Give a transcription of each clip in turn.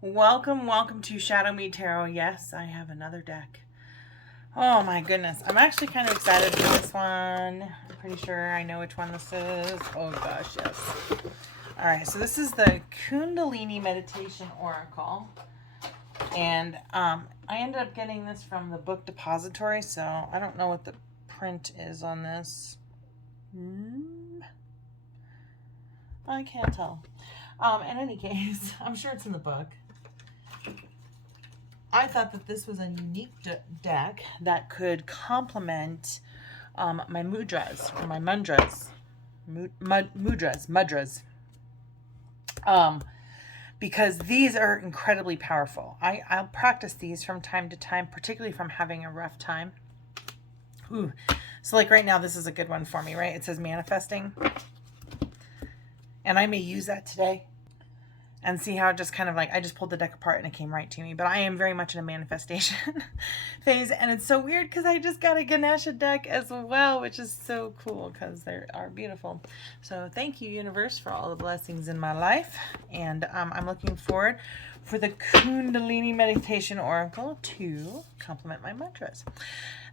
Welcome to ShadowMeTarot. Yes, I have another deck. Oh my goodness. I'm actually kind of excited for this one. I'm pretty sure I know which one this is. Oh gosh, yes. Alright, so this is the Kundalini Meditation Oracle. And I ended up getting this from the book depository, so I don't know what the print is on this. I can't tell. In any case, I'm sure it's in the book. I thought that this was a unique deck that could complement my mudras or my mudras. Because these are incredibly powerful. I'll practice these from time to time, particularly if I'm having a rough time. Ooh. So like right now, this is a good one for me, right? It says manifesting. And I may use that today. And see how it just kind of like, I just pulled the deck apart and it came right to me. But I am very much in a manifestation phase. And it's so weird because I just got a Ganesha deck as well, which is so cool because they are beautiful. So thank you, universe, for all the blessings in my life. And I'm looking forward for the Kundalini Meditation Oracle to complement my mantras.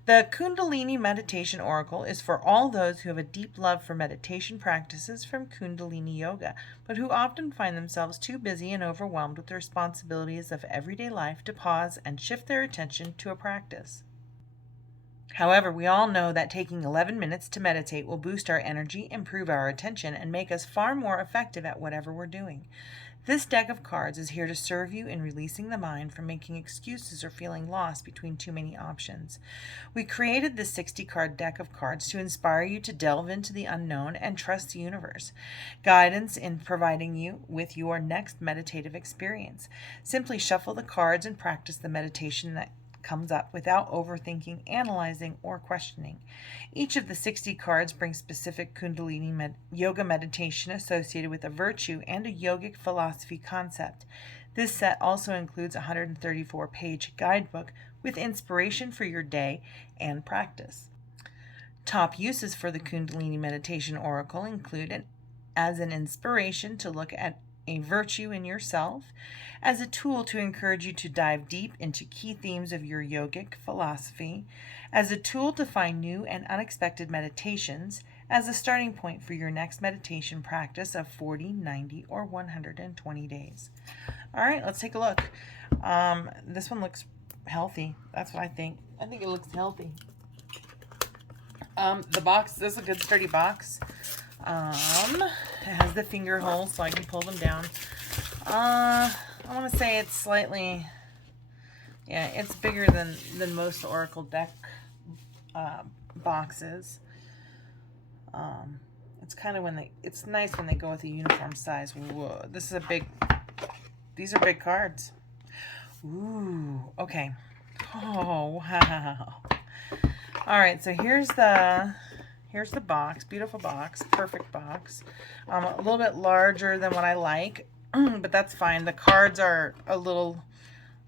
The Kundalini Meditation Oracle is for all those who have a deep love for meditation practices from Kundalini Yoga, but who often find themselves too busy and overwhelmed with the responsibilities of everyday life to pause and shift their attention to a practice. However, we all know that taking 11 minutes to meditate will boost our energy, improve our attention, and make us far more effective at whatever we're doing. This deck of cards is here to serve you in releasing the mind from making excuses or feeling lost between too many options. We created this 60-card deck of cards to inspire you to delve into the unknown and trust the universe. Guidance in providing you with your next meditative experience. Simply shuffle the cards and practice the meditation that comes up without overthinking, analyzing, or questioning. Each of the 60 cards brings specific Kundalini yoga meditation associated with a virtue and a yogic philosophy concept. This set also includes a 134-page guidebook with inspiration for your day and practice. Top uses for the Kundalini Meditation Oracle include as an inspiration to look at a virtue in yourself, as a tool to encourage you to dive deep into key themes of your yogic philosophy, as a tool to find new and unexpected meditations, as a starting point for your next meditation practice of 40, 90, or 120 days. All right, let's take a look. This one looks healthy. That's what I think. I think it looks healthy. The box, this is a good sturdy box. It has the finger holes so I can pull them down. I want to say it's slightly, yeah, it's bigger than most Oracle deck boxes. It's kind of it's nice when they go with a uniform size. Whoa, this is a big, these are big cards. Ooh, okay. Oh, wow. All right, so here's the box. Beautiful box. Perfect box. A little bit larger than what I like, but that's fine. The cards are a little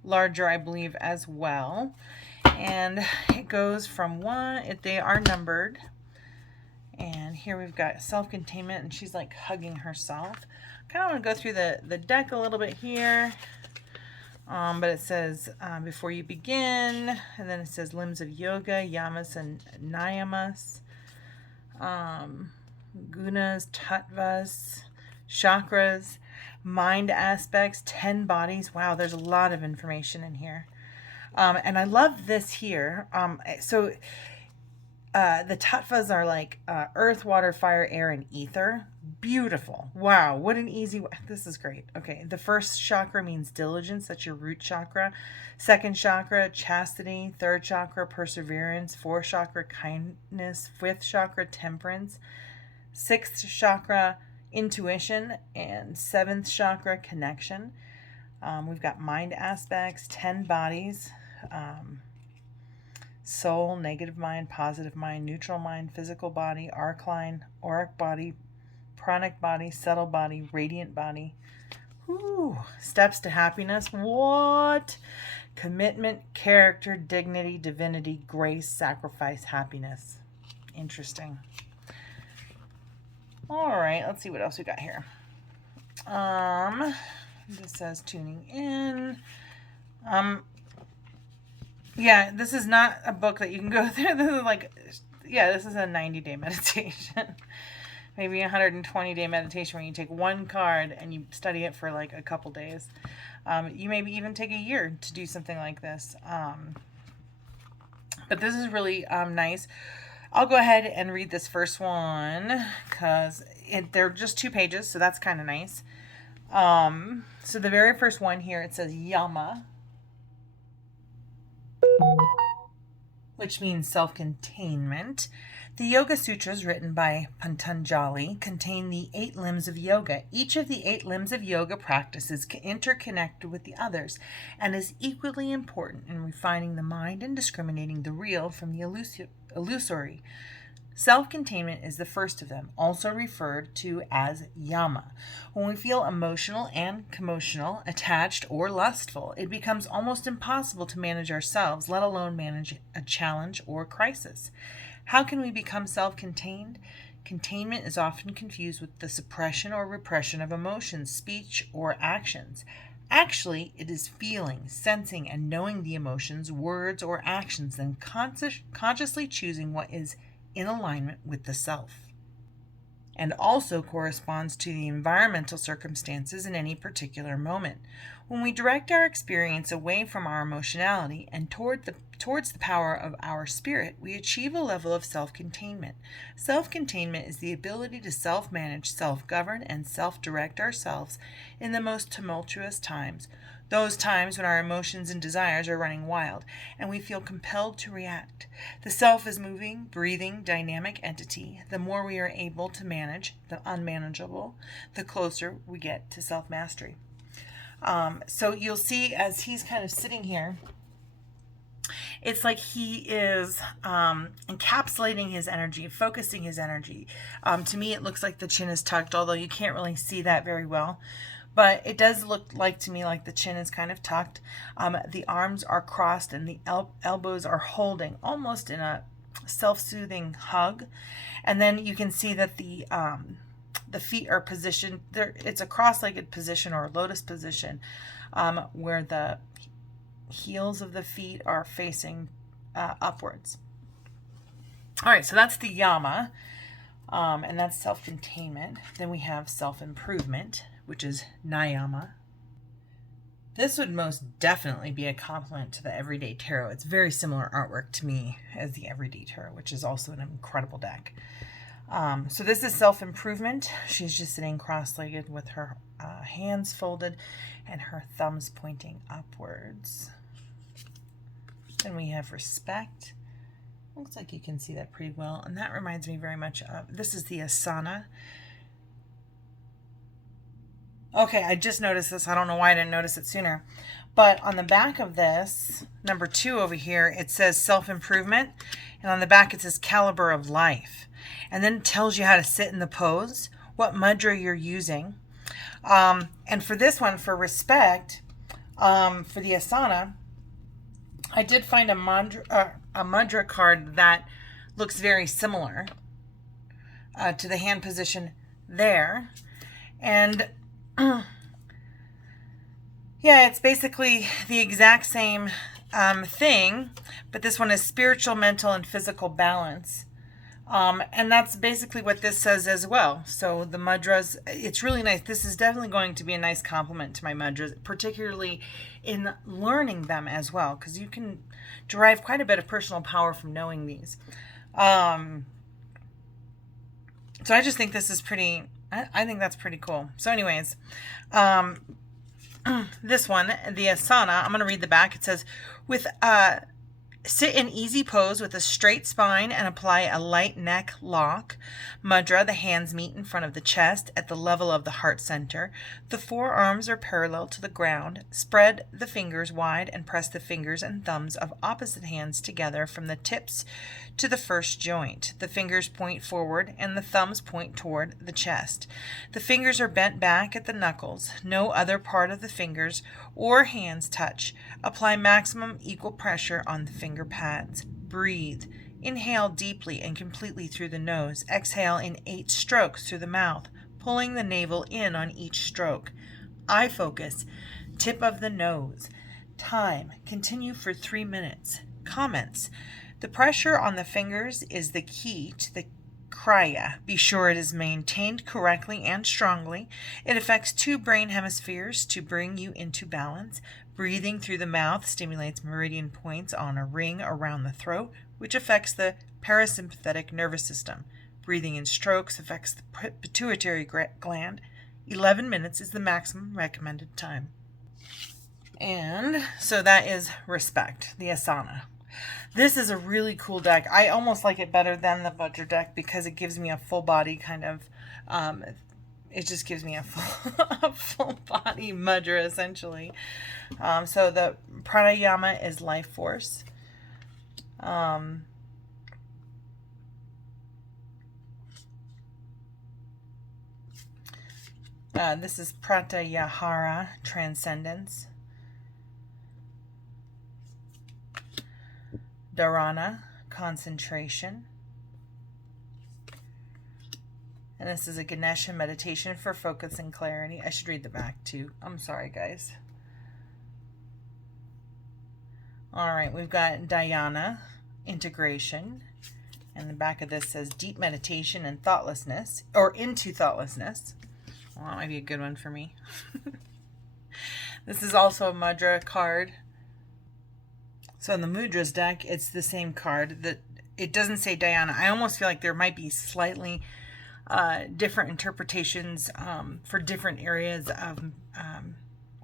larger, I believe, as well. And it goes from they are numbered. And here we've got self-containment, and she's like hugging herself. Kind of want to go through the deck a little bit here. But it says, before you begin, and then it says limbs of yoga, yamas and niyamas, gunas, tattvas, chakras, mind aspects, 10 bodies. Wow, there's a lot of information in here. And I love this here. The tattvas are like earth, water, fire, air, and ether. Beautiful. Wow, what an easy way. This is great. Okay, the first chakra means diligence. That's your root chakra. Second chakra, chastity. Third chakra, perseverance. Fourth chakra, kindness. Fifth chakra, temperance. Sixth chakra, intuition. And seventh chakra, connection. We've got mind aspects, 10 bodies. Soul, negative mind, positive mind, neutral mind, physical body, arcline, auric body, pranic body, subtle body, radiant body. Ooh, steps to happiness. What? Commitment, character, dignity, divinity, grace, sacrifice, happiness. Interesting. All right, let's see what else we got here. This says tuning in. Yeah, this is not a book that you can go through. This is like, yeah, this is a 90-day meditation. Maybe a 120-day meditation where you take one card and you study it for like a couple days. You maybe even take a year to do something like this. But this is really nice. I'll go ahead and read this first one because they're just 2 pages, so that's kind of nice. So the very first one here, it says Yama, which means self-containment. The Yoga Sutras written by Patanjali contain the 8 limbs of yoga. Each of the 8 limbs of yoga practice is interconnected with the others and is equally important in refining the mind and discriminating the real from the illusory. Self-containment is the first of them, also referred to as yama. When we feel emotional and commotional, attached, or lustful, it becomes almost impossible to manage ourselves, let alone manage a challenge or crisis. How can we become self-contained? Containment is often confused with the suppression or repression of emotions, speech, or actions. Actually, it is feeling, sensing, and knowing the emotions, words, or actions, then consciously choosing what is in alignment with the self, and also corresponds to the environmental circumstances in any particular moment. When we direct our experience away from our emotionality and towards the power of our spirit, we achieve a level of self-containment. Self-containment is the ability to self-manage, self-govern, and self-direct ourselves in the most tumultuous times, those times when our emotions and desires are running wild and we feel compelled to react. The self is moving, breathing, dynamic entity. The more we are able to manage the unmanageable, the closer we get to self-mastery. So you'll see as he's kind of sitting here, it's like he is encapsulating his energy, focusing his energy. To me, it looks like the chin is tucked, although you can't really see that very well. But it does look like to me like the chin is kind of tucked. The arms are crossed and the elbows are holding, almost in a self-soothing hug. And then you can see that the feet are positioned there. It's a cross-legged position or a lotus position, where the heels of the feet are facing upwards. All right, so that's the yama, and that's self-containment. Then we have self-improvement, which is niyama. This would most definitely be a complement to the Everyday Tarot. It's very similar artwork to me as the Everyday Tarot, which is also an incredible deck. So this is self-improvement. She's just sitting cross-legged with her hands folded and her thumbs pointing upwards. Then we have respect. Looks like you can see that pretty well. And that reminds me very much of, this is the asana. Okay, I just noticed this. I don't know why I didn't notice it sooner. But on the back of this, number 2 over here, it says self-improvement. And on the back it says caliber of life. And then it tells you how to sit in the pose, what mudra you're using. And for this one, for respect, for the asana, I did find a mudra card that looks very similar to the hand position there. And yeah, it's basically the exact same thing, but this one is spiritual, mental, and physical balance. And that's basically what this says as well. So the mudras, it's really nice. This is definitely going to be a nice complement to my mudras, particularly in learning them as well, because you can derive quite a bit of personal power from knowing these. So I just think this is pretty, I think that's pretty cool. So anyways, this one, the asana, I'm going to read the back. It says, sit in easy pose with a straight spine and apply a light neck lock. Mudra, the hands meet in front of the chest at the level of the heart center. The forearms are parallel to the ground. Spread the fingers wide and press the fingers and thumbs of opposite hands together from the tips to the first joint. The fingers point forward and the thumbs point toward the chest. The fingers are bent back at the knuckles. No other part of the fingers or hands touch. Apply maximum equal pressure on the finger pads. Breathe. Inhale deeply and completely through the nose. Exhale in 8 strokes through the mouth, pulling the navel in on each stroke. eye focus, tip of the nose. Time, continue for 3 minutes. Comments, the pressure on the fingers is the key to the kriya. Be sure it is maintained correctly and strongly. It affects 2 brain hemispheres to bring you into balance. Breathing through the mouth stimulates meridian points on a ring around the throat, which affects the parasympathetic nervous system. Breathing in strokes affects the pituitary gland. 11 minutes is the maximum recommended time. And so that is Respect, the Asana. This is a really cool deck. I almost like it better than the Vajra deck because it gives me a full body kind of, it just gives me a full body mudra essentially. So the pranayama is life force. This is pratyahara, transcendence. Dharana, concentration. And this is a Ganesha meditation for focus and clarity. I should read the back too. I'm sorry, guys. All right, we've got Dhyana, integration. And the back of this says deep meditation and thoughtlessness, or into thoughtlessness. Well, that might be a good one for me. This is also a mudra card. So in the Mudras deck, it's the same card. That it doesn't say Dhyana. I almost feel like there might be slightly different interpretations for different areas of,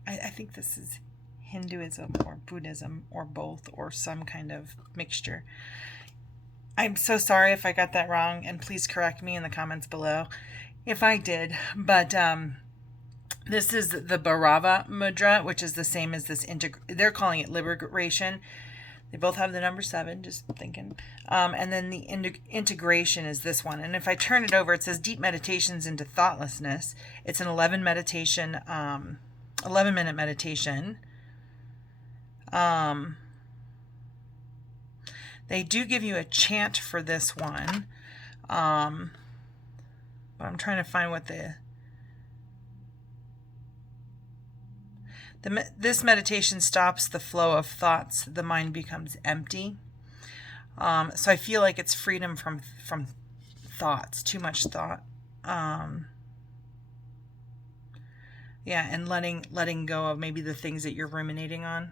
I think this is Hinduism or Buddhism or both or some kind of mixture. I'm so sorry if I got that wrong, and please correct me in the comments below if I did. But this is the Bhairava mudra, which is the same as this. They're calling it liberation. They both have the number 7, just thinking. And then the integration is this one. And if I turn it over, it says deep meditations into thoughtlessness. It's an 11-minute meditation. They do give you a chant for this one. But I'm trying to find what this meditation stops the flow of thoughts. The mind becomes empty. So I feel like it's freedom from thoughts, too much thought. Yeah, and letting go of maybe the things that you're ruminating on.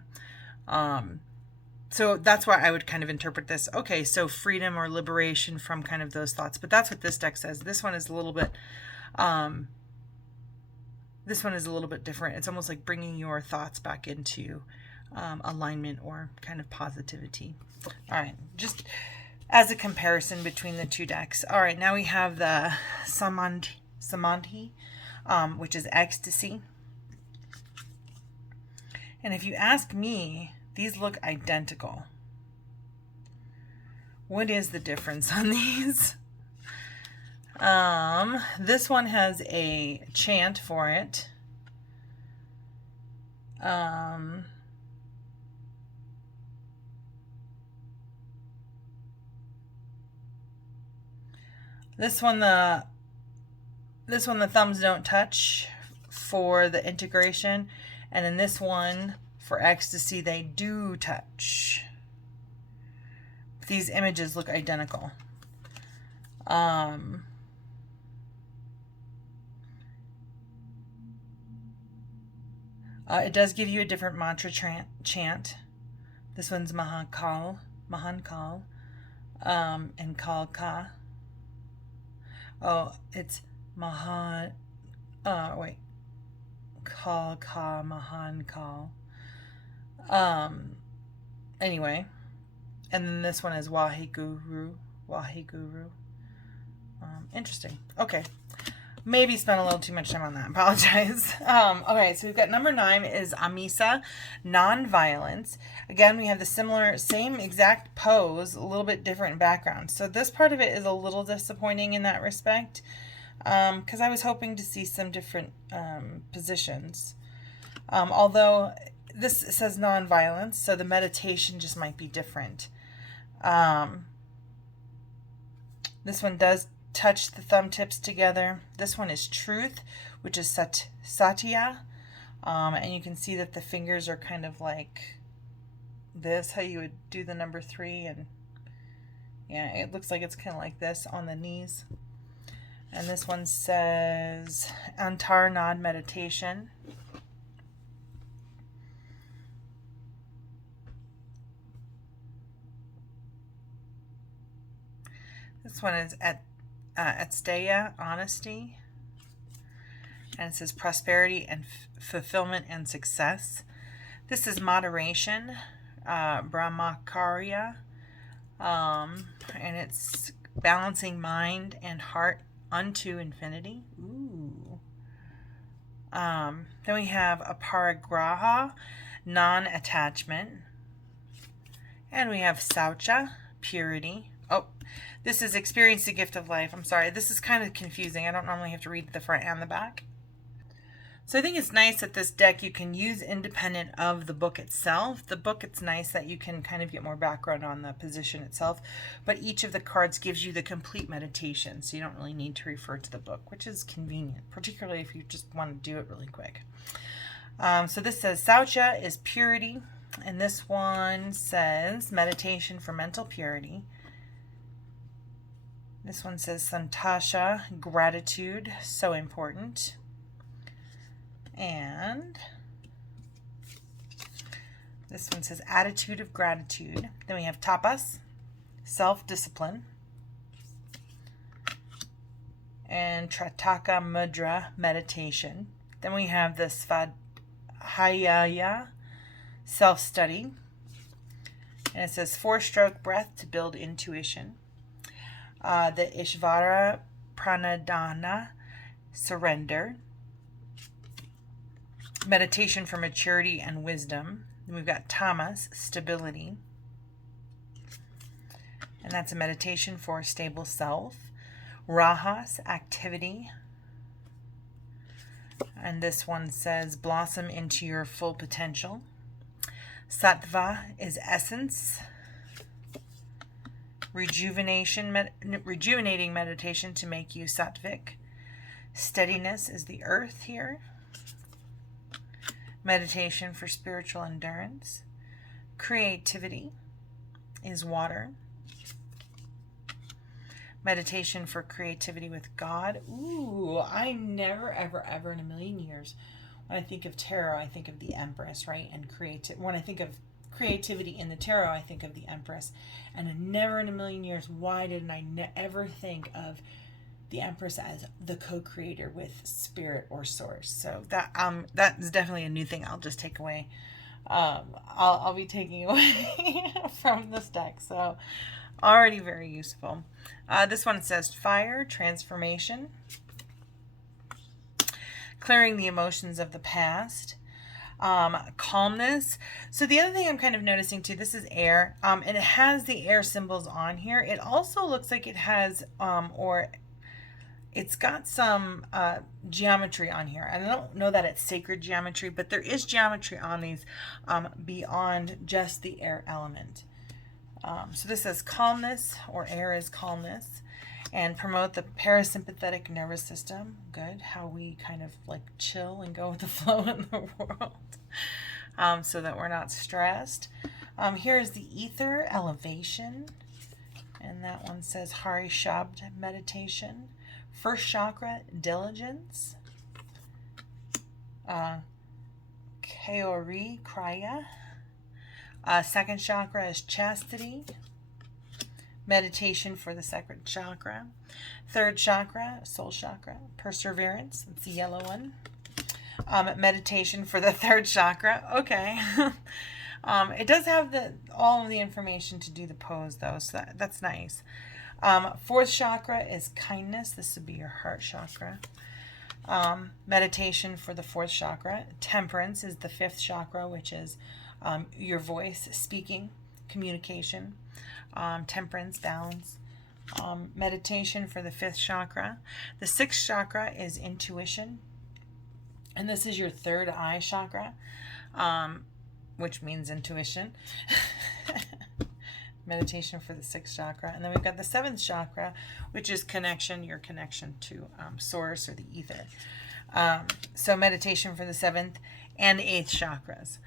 So that's why I would kind of interpret this. Okay, so freedom or liberation from kind of those thoughts. But that's what this deck says. This one is a little bit different. It's almost like bringing your thoughts back into alignment or kind of positivity. All right, just as a comparison between the two decks. All right, now we have the Samadhi, which is ecstasy. And if you ask me, these look identical. What is the difference on these? This one has a chant for it. This one the thumbs don't touch for the integration, and in this one for ecstasy they do touch. These images look identical. It does give you a different mantra chant. This one's Mahankal, and Kalka. Oh, it's Kalka, Mahankal. Anyway, and then this one is Waheguru. Interesting. Okay. Maybe spent a little too much time on that. Apologize. Okay, so we've got number 9 is Amisa, non-violence. Again, we have the same exact pose, a little bit different background. So this part of it is a little disappointing in that respect, because I was hoping to see some different positions. Although this says non-violence, so the meditation just might be different. This one does touch the thumb tips together. This one is truth, which is satya. And you can see that the fingers are kind of like this, how you would do the number 3. And yeah, it looks like it's kind of like this on the knees. And this one says Antarnad meditation. This one is Atsteia, honesty. And it says prosperity and fulfillment and success. This is moderation, Brahmacharya. And it's balancing mind and heart unto infinity. Ooh. Then we have aparigraha, non-attachment. And we have Saucha, purity. Oh, this is experience the gift of life. I'm sorry, this is kind of confusing. I don't normally have to read the front and the back. So I think it's nice that this deck you can use independent of the book itself. The book, it's nice that you can kind of get more background on the position itself, but each of the cards gives you the complete meditation, so you don't really need to refer to the book, which is convenient, particularly if you just want to do it really quick. So this says Saucha is purity, and this one says meditation for mental purity. This one says Santasha, gratitude, so important. And this one says attitude of gratitude. Then we have Tapas, self-discipline. And Trataka Mudra, meditation. Then we have the Svadhyaya, self-study. And it says 4-stroke breath to build intuition. The Ishvara Pranadhana, surrender. Meditation for maturity and wisdom. Then we've got Tamas, stability. And that's a meditation for a stable self. Rajas, activity. And this one says blossom into your full potential. Sattva is essence. Rejuvenating meditation to make you sattvic. Steadiness is the earth here. Meditation for spiritual endurance. Creativity is water. Meditation for creativity with God. Ooh, I never, ever, ever in a million years, when I think of tarot, I think of the Empress, right? And when I think of creativity in the tarot, I think of the Empress. And never in a million years, why didn't I ever think of the Empress as the co-creator with spirit or source? So that is definitely a new thing I'll just take away. I'll be taking away from this deck. So already very useful. This one says fire, transformation, clearing the emotions of the past, calmness. So the other thing I'm kind of noticing too, this is air, and it has the air symbols on here. It also looks like it has, it's got some geometry on here. And I don't know that it's sacred geometry, but there is geometry on these beyond just the air element. So this says calmness, or air is calmness, and promote the parasympathetic nervous system. Good, how we kind of like chill and go with the flow in the world, so that we're not stressed. Here is the ether, elevation, and that one says Hari Shabd, meditation. First chakra, diligence. Kaori, Kriya. Second chakra is chastity. Meditation for the second chakra. Third chakra, soul chakra, perseverance. It's the yellow one. Meditation for the third chakra. Okay. It does have all of the information to do the pose though, so that's nice. Fourth chakra is kindness. This would be your heart chakra. Meditation for the fourth chakra. Temperance is the fifth chakra, which is your voice, speaking, communication. Temperance, balance. Meditation for the fifth chakra. The sixth chakra is intuition. And this is your third eye chakra, which means intuition. Meditation for the sixth chakra. And then we've got the seventh chakra, which is connection, your connection to source or the ether. So meditation for the seventh and 8th chakras.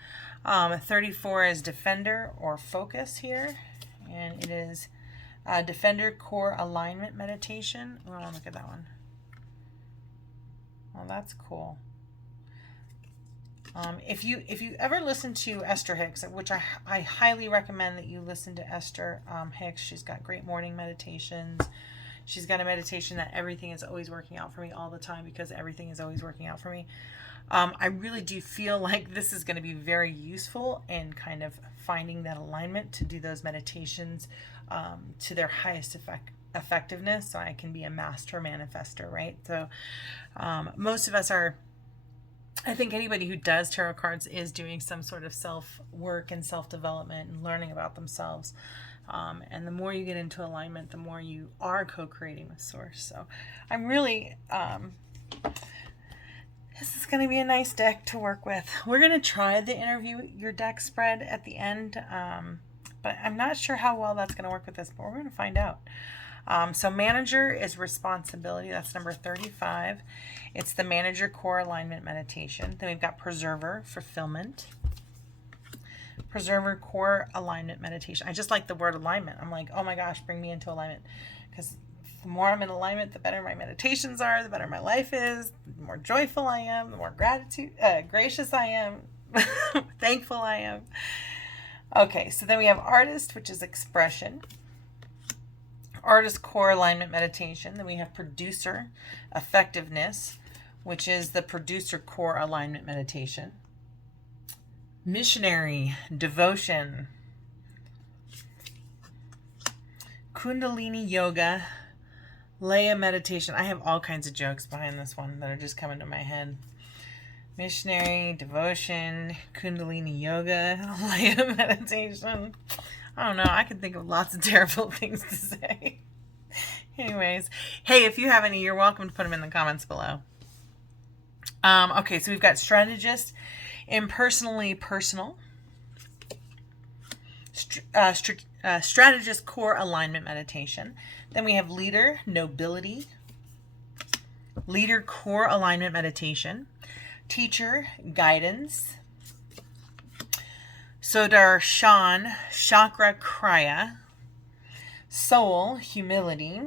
34 is Defender or Focus here, and it is Defender Core Alignment Meditation. Oh, look at that one. Well, that's cool. If you ever listen to Esther Hicks, which I highly recommend that you listen to Esther Hicks. She's got great morning meditations. She's got a meditation that everything is always working out for me all the time, because everything is always working out for me. I really do feel like this is going to be very useful in kind of finding that alignment to do those meditations to their highest effectiveness, so I can be a master manifester, right? So most of us are, I think anybody who does tarot cards is doing some sort of self-work and self-development and learning about themselves. And the more you get into alignment, the more you are co-creating with Source. So I'm really, this is going to be a nice deck to work with. We're going to try the interview your deck spread at the end, but I'm not sure how well that's going to work with this, but we're going to find out. So manager is responsibility. That's number 35. It's the manager core alignment meditation. Then we've got preserver, fulfillment. Preserver core alignment meditation. I just like the word alignment. I'm like, oh my gosh, bring me into alignment. Because the more I'm in alignment, the better my meditations are, the better my life is, the more joyful I am, the more gracious I am, thankful I am. Okay, so then we have artist, which is expression. Artist core alignment meditation. Then we have producer, effectiveness, which is the producer core alignment meditation. Missionary, devotion. Kundalini yoga, Leia meditation. I have all kinds of jokes behind this one that are just coming to my head. Missionary, devotion, Kundalini yoga, Leia meditation. I don't know. I can think of lots of terrible things to say. Anyways, hey, if you have any, you're welcome to put them in the comments below. Okay, so we've got strategist, impersonally personal, strategist core alignment meditation. Then we have leader, nobility, leader core alignment meditation, teacher, guidance, Sudarshan, chakra kriya, soul, humility,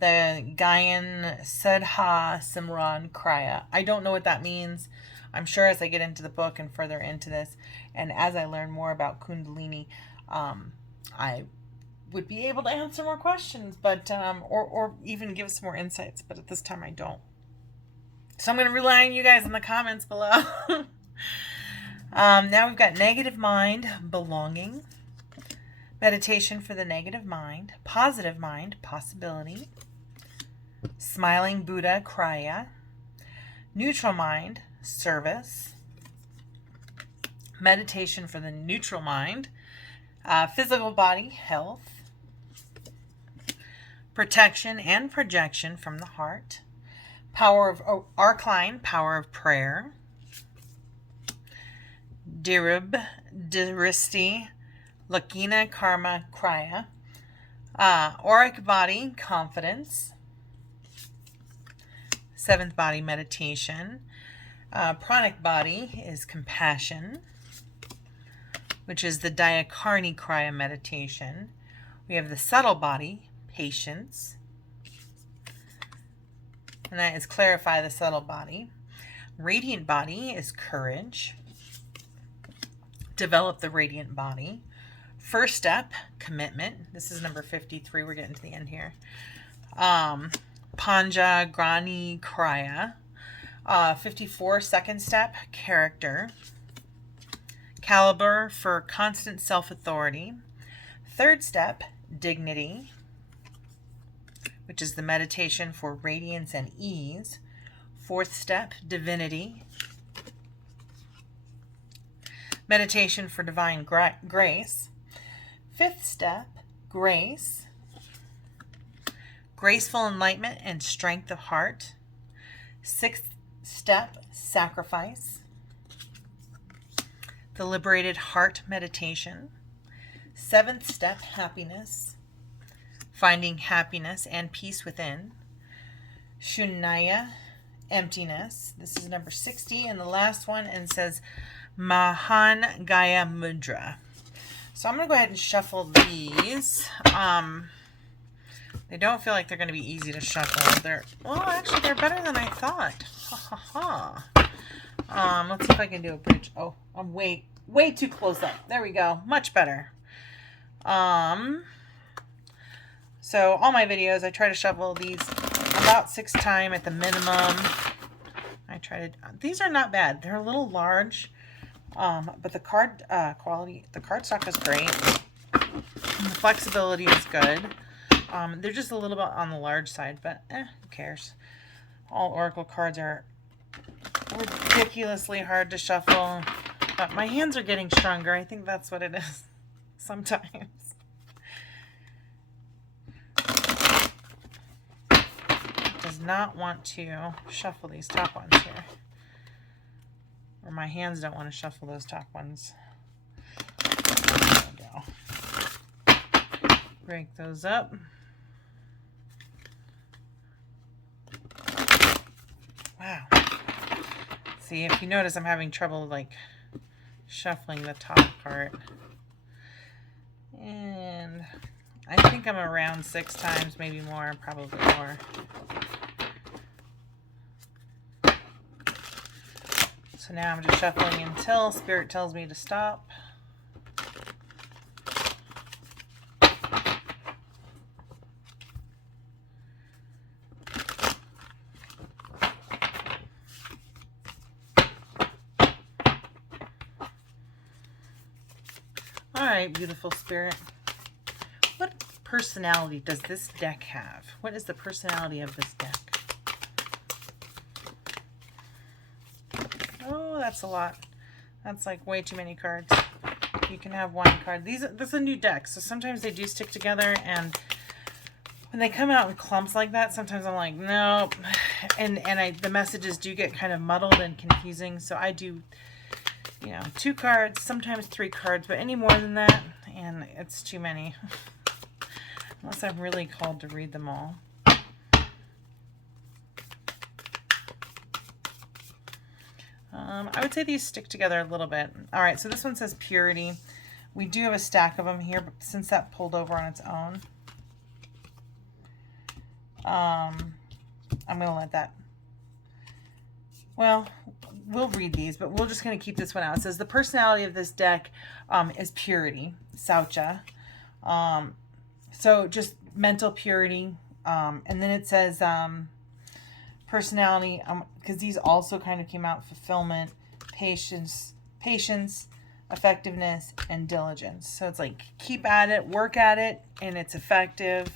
the Gyan Sadha Simran kriya. I don't know what that means. I'm sure as I get into the book and further into this, and as I learn more about Kundalini, I would be able to answer more questions, but or even give some more insights. But at this time, I don't. So I'm going to rely on you guys in the comments below. Now we've got negative mind, belonging, meditation for the negative mind, positive mind, possibility, smiling Buddha, kriya, neutral mind, service, meditation for the neutral mind, physical body, health, protection and projection from the heart, power of Arcline, power of prayer, Dirib, Diristi, Lakina, Karma, Kriya, auric body, confidence, seventh body, meditation, pranic body is compassion, which is the Dyakarni Kriya meditation. We have the subtle body, patience, and that is clarify the subtle body. Radiant body is courage, develop the radiant body. First step, commitment. This is number 53. We're getting to the end here. Panja Grani Kriya. 54, second step, character. Caliber for constant self-authority. Third step, dignity, which is the meditation for radiance and ease. Fourth step, divinity, meditation for divine grace. Fifth step, grace, graceful enlightenment and strength of heart. Sixth step, sacrifice, the liberated heart meditation. Seventh step, happiness, finding happiness and peace within. Shunyaya emptiness. This is number 60, and the last one, and it says Mahan Gaya Mudra. So I'm going to go ahead and shuffle these. They don't feel like they're going to be easy to shuffle. Well, actually, they're better than I thought. Ha ha ha. Let's see if I can do a bridge. Oh, I'm way too close up. There we go. Much better. So all my videos, I try to shuffle these about 6 times at the minimum. These are not bad. They're a little large, but the card quality, the card stock is great. And the flexibility is good. They're just a little bit on the large side, but who cares? All Oracle cards are ridiculously hard to shuffle, but my hands are getting stronger. I think that's what it is sometimes. Does not want to shuffle these top ones here. Or my hands don't want to shuffle those top ones. There we go. Break those up. Wow. See, if you notice, I'm having trouble like shuffling the top part. And I think I'm around 6 times, maybe more, probably more. So now I'm just shuffling until Spirit tells me to stop. All right, beautiful Spirit. What personality does this deck have? What is the personality of this deck? Oh, that's a lot. That's like way too many cards. You can have one card. This is a new deck, so sometimes they do stick together, and when they come out in clumps like that, sometimes I'm like, nope. And the messages do get kind of muddled and confusing, so I do, 2 cards, sometimes 3 cards, but any more than that, and it's too many. Unless I'm really called to read them all. I would say these stick together a little bit. All right, so this one says purity. We do have a stack of them here, but since that pulled over on its own, I'm going to let that. Well, we'll read these, but we're just going to keep this one out. It says the personality of this deck is purity, Saucha. So just mental purity. And then it says personality, because these also kind of came out, fulfillment, patience, effectiveness, and diligence. So it's like keep at it, work at it, and it's effective.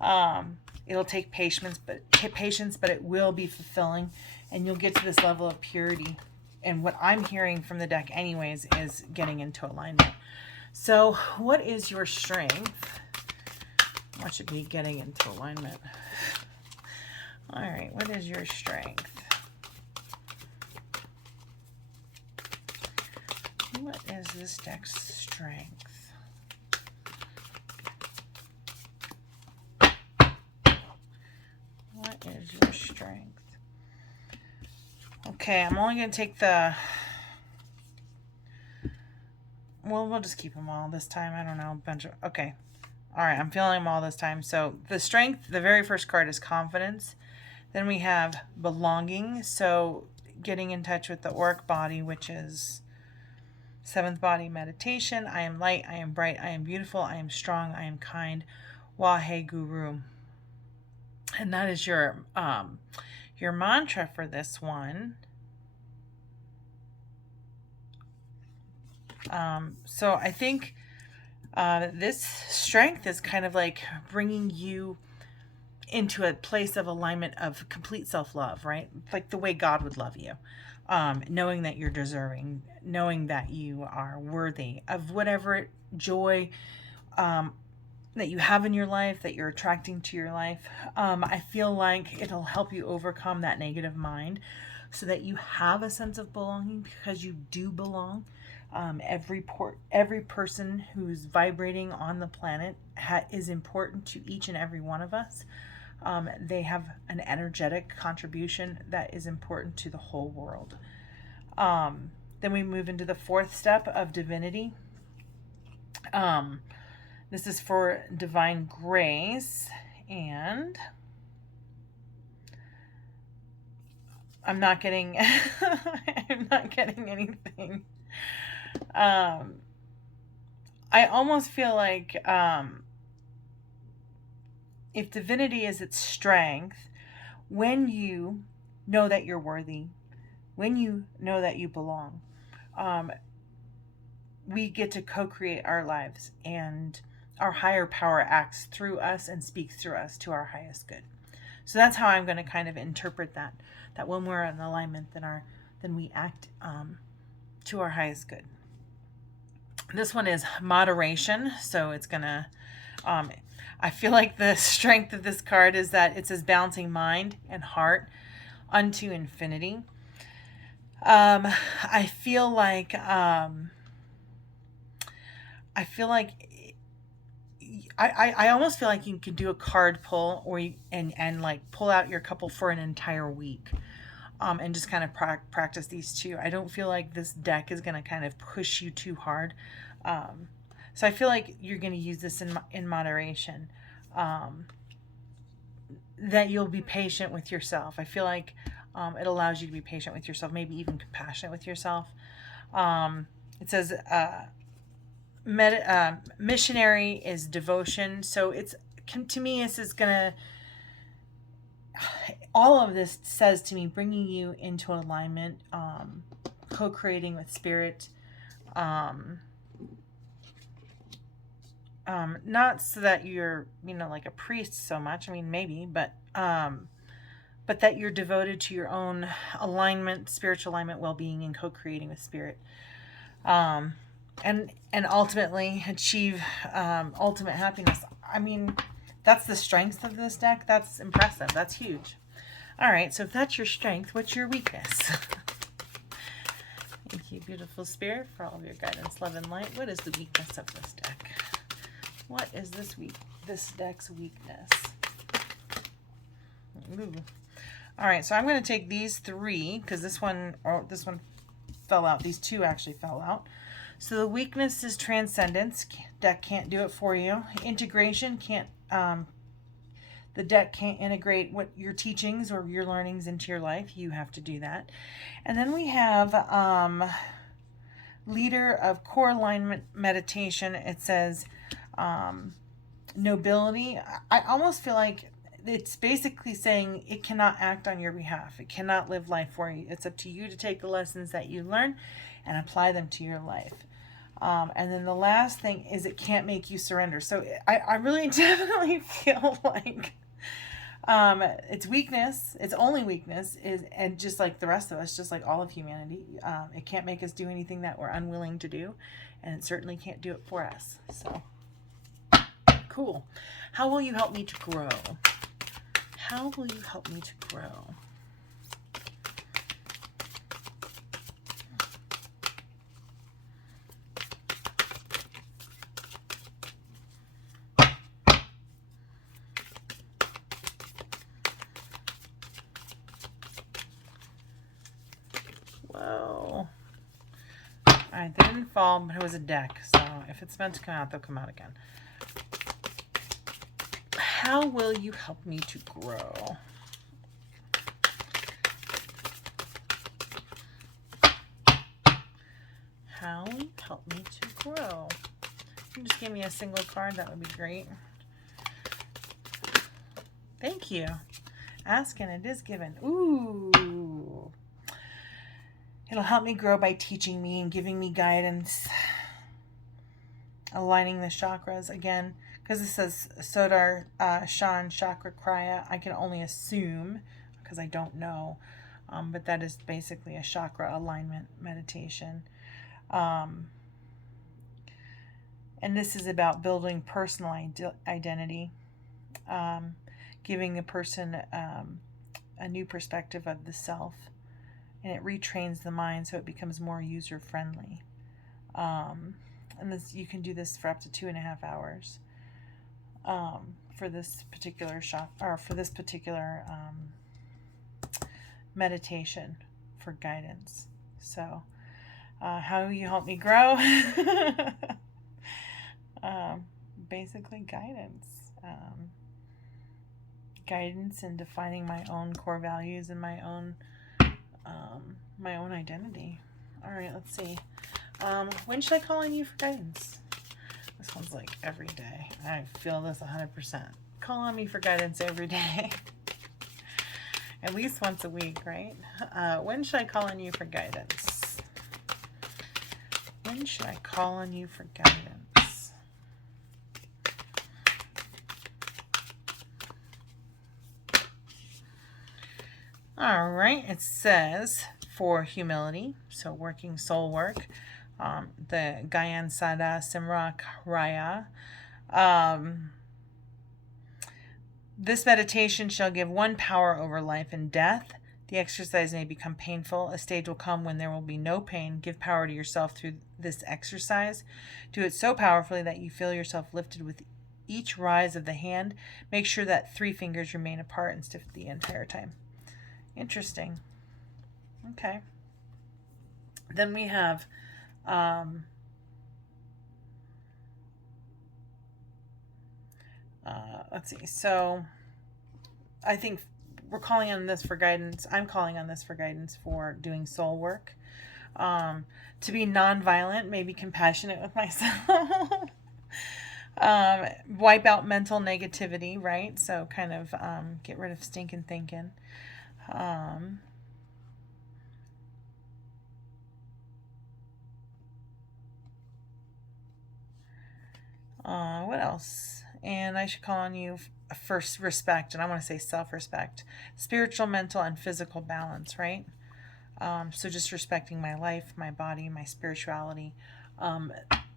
It'll take patience, but it will be fulfilling, and you'll get to this level of purity. And what I'm hearing from the deck anyways is getting into alignment. So what is your strength? What should be getting into alignment? All right, what is your strength? What is this deck's strength? What is your strength? Okay, I'm only going to take the... Well, we'll just keep them all this time. I don't know, okay. All right, I'm feeling them all this time. So the strength, the very first card is confidence. Then we have belonging. So getting in touch with the auric body, which is 7th body meditation. I am light, I am bright, I am beautiful, I am strong, I am kind. Wahe Guru. And that is your mantra for this one. So I think this strength is kind of like bringing you into a place of alignment of complete self-love, right? Like the way God would love you. Knowing that you're deserving, knowing that you are worthy of whatever joy that you have in your life, that you're attracting to your life. I feel like it'll help you overcome that negative mind so that you have a sense of belonging, because you do belong. Every person who's vibrating on the planet is important to each and every one of us. They have an energetic contribution that is important to the whole world. Then we move into the fourth step of divinity. This is for divine grace, and I'm not getting I'm not getting anything. I almost feel like if divinity is its strength, when you know that you're worthy, when you know that you belong, we get to co-create our lives, and our higher power acts through us and speaks through us to our highest good. So that's how I'm going to kind of interpret that when we're in alignment, then we act to our highest good. This one is moderation. So it's going to, I feel like the strength of this card is that it says balancing mind and heart unto infinity. I feel like I almost feel like you can do a card pull, or and like pull out your couple for an entire week, and just kind of practice these two. I don't feel like this deck is going to kind of push you too hard. So I feel like you're going to use this in moderation. That you'll be patient with yourself. I feel like it allows you to be patient with yourself, maybe even compassionate with yourself. It says missionary is devotion. So to me, this is gonna, all of this says to me, bringing you into alignment, co-creating with spirit, not so that you're, like a priest so much. I mean, maybe, but that you're devoted to your own alignment, spiritual alignment, well-being, and co-creating with spirit. And ultimately achieve ultimate happiness. I mean, that's the strength of this deck. That's impressive. That's huge. All right, so if that's your strength, what's your weakness? Thank you, beautiful spirit, for all of your guidance, love, and light. What is the weakness of this deck? What is this deck's weakness? Ooh. All right, so I'm going to take these three, because this one fell out. These two actually fell out. So the weakness is transcendence. Deck can't do it for you. Integration can't. The deck can't integrate what your teachings or your learnings into your life. You have to do that. And then we have leader of core alignment meditation. It says nobility. I almost feel like it's basically saying it cannot act on your behalf. It cannot live life for you. It's up to you to take the lessons that you learn and apply them to your life. And then the last thing is it can't make you surrender. So I really definitely feel like its weakness, its only weakness is, and just like the rest of us, just like all of humanity, it can't make us do anything that we're unwilling to do, and it certainly can't do it for us. So cool. How will you help me to grow? How will you help me to grow? Whoa. Alright, they didn't fall, but it was a deck. So if it's meant to come out, they'll come out again. How will you help me to grow? How will you help me to grow? You can just give me a single card. That would be great. Thank you. Ask and it is given. Ooh. It'll help me grow by teaching me and giving me guidance. Aligning the chakras again. Because it says Sodar Shan Chakra Kriya. I can only assume, because I don't know. But that is basically a chakra alignment meditation. And this is about building personal identity. Giving a person a new perspective of the self. And it retrains the mind so it becomes more user-friendly. And you can do this for up to 2.5 hours. this particular shop, or for this particular meditation for guidance. So how will you help me grow? Basically guidance. Guidance in defining my own core values and my own identity. All right, let's see. When should I call on you for guidance? This one's like every day. I feel this 100%. Call on me for guidance every day. At least once a week, right? When should I call on you for guidance? When should I call on you for guidance? All right, it says for humility, so working soul work, the Gayan Sada Simrak Raya. This meditation shall give one power over life and death. The exercise may become painful. A stage will come when there will be no pain. Give power to yourself through this exercise. Do it so powerfully that you feel yourself lifted with each rise of the hand. Make sure that 3 fingers remain apart and stiff the entire time. Interesting. Okay. Then we have let's see. So I think we're calling on this for guidance. I'm calling on this for guidance for doing soul work. To be nonviolent, maybe compassionate with myself. Wipe out mental negativity, right? So kind of get rid of stinking thinking. What else? And I should call on you first respect, and I want to say self-respect, spiritual, mental, and physical balance, right? So just respecting my life, my body, my spirituality.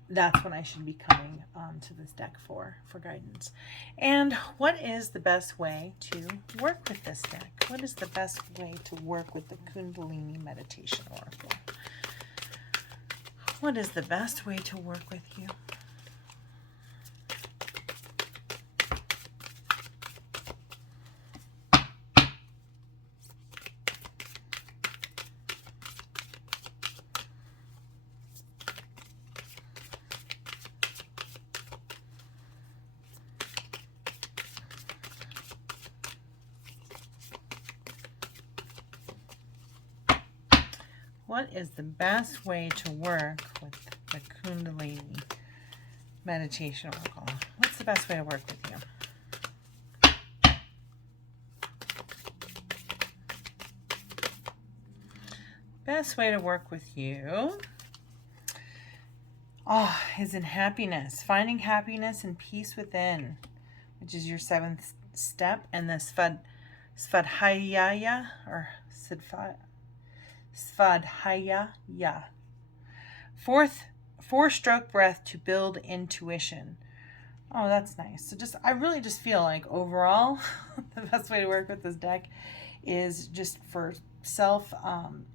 That's when I should be coming to this deck for guidance. And what is the best way to work with this deck? What is the best way to work with the Kundalini meditation oracle? What is the best way to work with you? What is the best way to work with the Kundalini meditation oracle? What's the best way to work with you? Best way to work with you is in happiness. Finding happiness and peace within, which is your 7th step, and the Svadhyaya or Svadhyaya. 4-stroke breath to build intuition. Oh, that's nice. So I really just feel like overall, the best way to work with this deck is just for self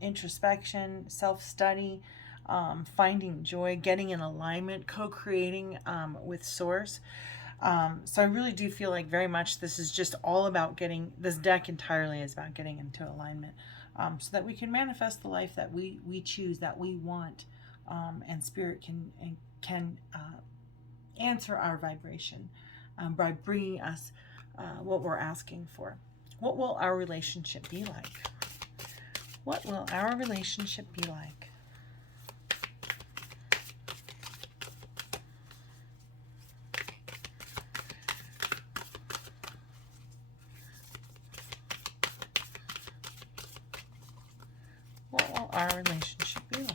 introspection, self-study, finding joy, getting in alignment, co-creating with Source. So I really do feel like very much this is just all about this deck entirely is about getting into alignment, so that we can manifest the life that we choose, that we want, and Spirit can answer our vibration by bringing us what we're asking for. What will our relationship be like? What will our relationship be like? What will our relationship be like?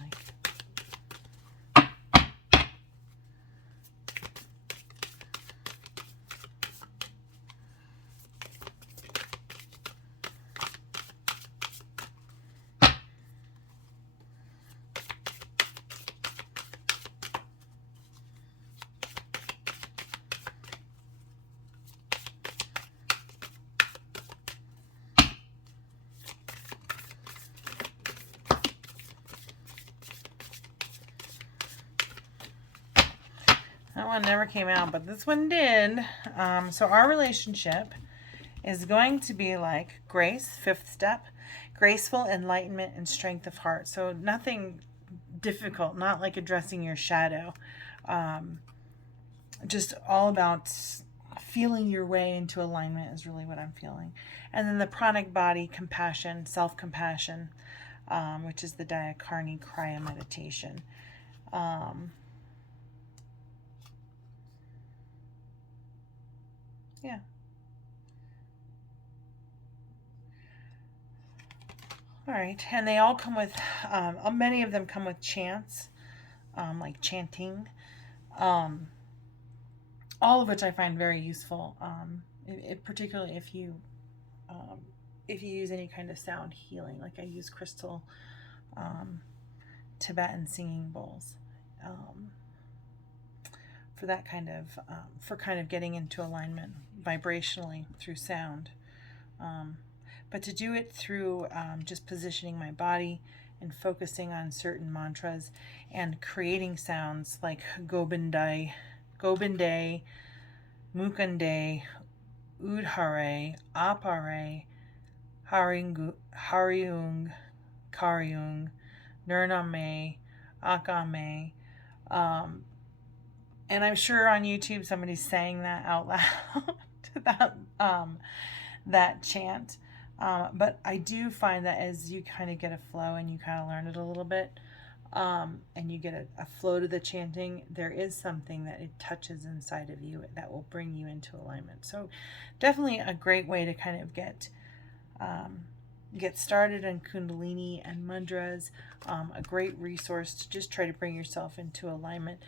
That one never came out, but this one did. So our relationship is going to be like grace, fifth step, graceful enlightenment and strength of heart. So nothing difficult, not like addressing your shadow. Just all about feeling your way into alignment is really what I'm feeling. And then the pranic body, compassion, self-compassion, which is the Dhyana Kriya meditation. Yeah. All right. And they all come with, many of them come with chants, like chanting, all of which I find very useful, particularly if you use any kind of sound healing. Like I use crystal Tibetan singing bowls for that kind of, for kind of getting into alignment vibrationally through sound. But to do it through just positioning my body and focusing on certain mantras and creating sounds like Gobindai, Mukande, Udhare, Apare, Hariung, Karyung, Nurname, Akame. And I'm sure on YouTube somebody's saying that out loud, that chant. But I do find that as you kind of get a flow and you kind of learn it a little bit, and you get a flow to the chanting, there is something that it touches inside of you that will bring you into alignment. So definitely a great way to kind of get started on Kundalini and mudras. A great resource to just try to bring yourself into alignment.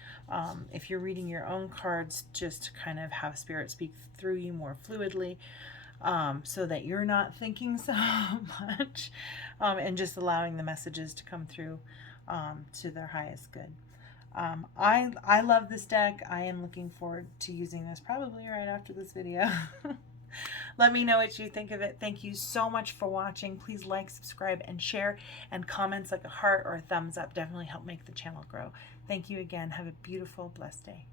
If you're reading your own cards, just to kind of have spirit speak through you more fluidly. So that you're not thinking so much, and just allowing the messages to come through to their highest good. I love this deck. I am looking forward to using this probably right after this video. Let me know what you think of it. Thank you so much for watching. Please like, subscribe, and share, and comments like a heart or a thumbs up definitely help make the channel grow. Thank you again. Have a beautiful, blessed day.